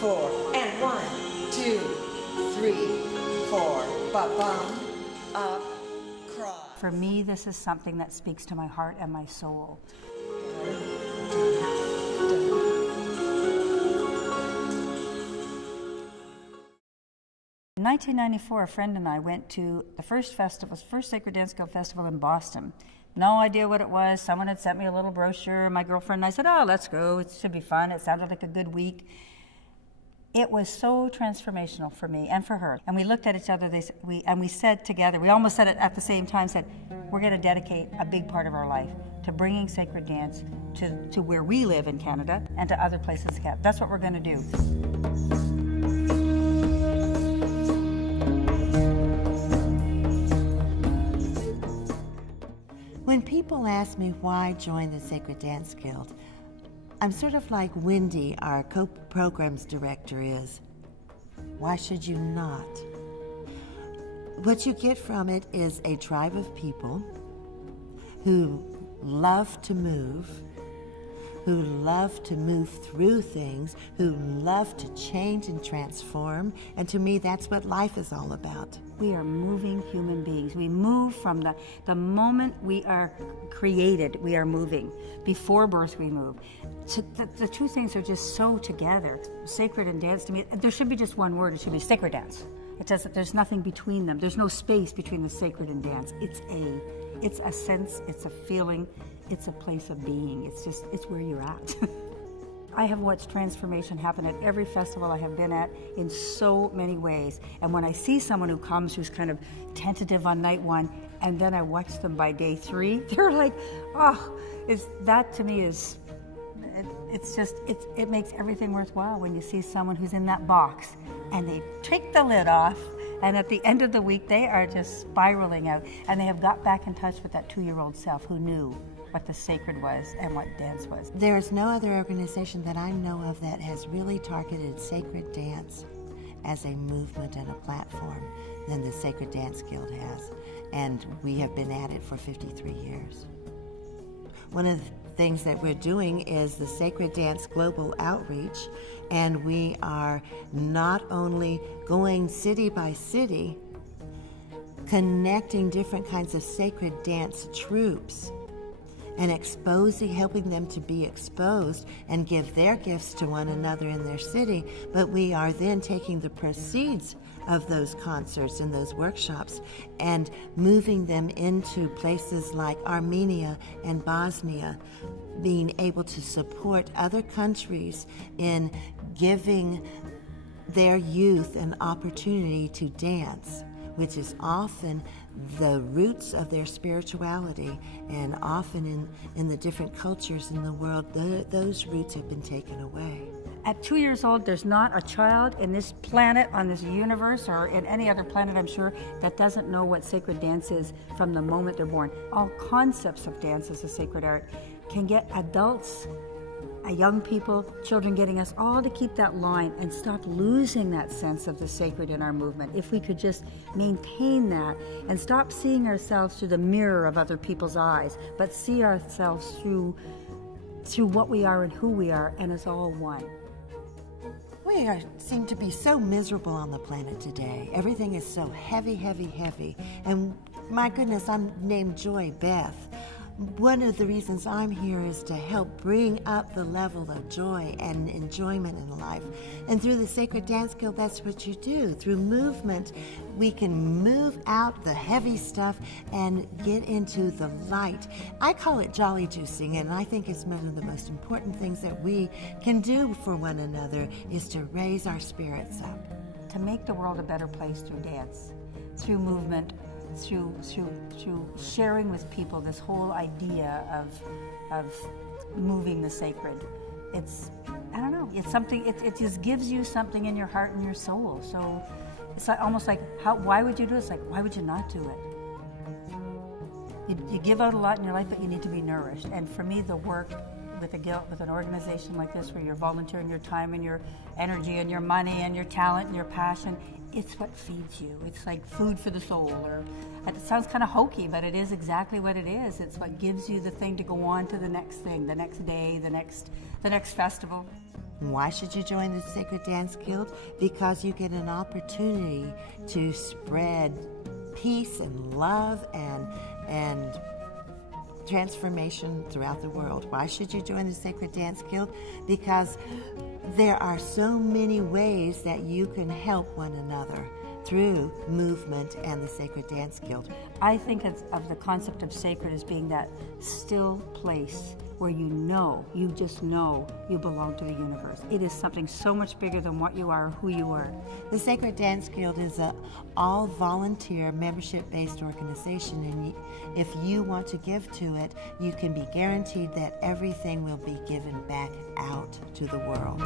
4, and 1, 2, 3, 4. Ba-bum, up, cross. For me, this is something that speaks to my heart and my soul. In 1994, a friend and I went to the first Sacred Dance Guild Festival in Boston. No idea what it was. Someone had sent me a little brochure. My girlfriend and I said, oh, let's go. It should be fun. It sounded like a good week. It was so transformational for me and for her. And we looked at each other, and we said together, we almost said it at the same time, said, we're going to dedicate a big part of our life to bringing sacred dance to where we live in Canada and to other places in Canada. That's what we're going to do. When people ask me why join the Sacred Dance Guild, I'm sort of like Wendy, our co-programs director, is. Why should you not? What you get from it is a tribe of people who love to move through things, who love to change and transform, and to me that's what life is all about. We are moving human beings. We move from the moment we are created, we are moving. Before birth, we move. So the two things are just so together. Sacred and dance, to me, there should be just one word. It should be sacred dance. There's nothing between them. There's no space between the sacred and dance. It's a sense, it's a feeling, it's a place of being. It's where you're at. I have watched transformation happen at every festival I have been at in so many ways. And when I see someone who comes who's kind of tentative on night one, and then I watch them by day 3, they're like, oh, that to me is, it makes everything worthwhile when you see someone who's in that box and they take the lid off, and at the end of the week they are just spiraling out, and they have got back in touch with that 2-year-old self who knew what the sacred was and what dance was. There is no other organization that I know of that has really targeted sacred dance as a movement and a platform than the Sacred Dance Guild has, and we have been at it for 53 years. One of the things that we're doing is the Sacred Dance Global Outreach, and we are not only going city by city, connecting different kinds of sacred dance troupes and helping them to be exposed and give their gifts to one another in their city, but we are then taking the proceeds of those concerts and those workshops and moving them into places like Armenia and Bosnia, being able to support other countries in giving their youth an opportunity to dance, which is often the roots of their spirituality, and often in the different cultures in the world, those roots have been taken away. At 2 years old, there's not a child in this planet, on this universe, or in any other planet, I'm sure, that doesn't know what sacred dance is from the moment they're born. All concepts of dance as a sacred art can get adults, young people, children, getting us all to keep that line and stop losing that sense of the sacred in our movement. If we could just maintain that and stop seeing ourselves through the mirror of other people's eyes, but see ourselves through what we are and who we are, and it's all one. We seem to be so miserable on the planet today. Everything is so heavy, heavy, heavy. And my goodness, I'm named Joy Beth. One of the reasons I'm here is to help bring up the level of joy and enjoyment in life. And through the Sacred Dance Guild, that's what you do. Through movement, we can move out the heavy stuff and get into the light. I call it jolly juicing, and I think it's one of the most important things that we can do for one another is to raise our spirits up. To make the world a better place through dance, through movement, through sharing with people this whole idea of moving the sacred. It's, I don't know, it's something, it just gives you something in your heart and your soul. So it's like, almost like, why would you do it? It's like, why would you not do it? You give out a lot in your life, but you need to be nourished. And for me, the work with a guild, with an organization like this, where you're volunteering your time and your energy and your money and your talent and your passion, it's what feeds you. It's like food for the soul. Or it sounds kind of hokey, but it is exactly what it is. It's what gives you the thing to go on to the next thing, the next day, the next festival. Why should you join the Sacred Dance Guild? Because you get an opportunity to spread peace and love and transformation throughout the world. Why should you join the Sacred Dance Guild? Because there are so many ways that you can help one another through movement and the Sacred Dance Guild. I think of the concept of sacred as being that still place where you just know you belong to the universe. It is something so much bigger than what you are or who you are. The Sacred Dance Guild is an all-volunteer, membership-based organization, and if you want to give to it, you can be guaranteed that everything will be given back out to the world.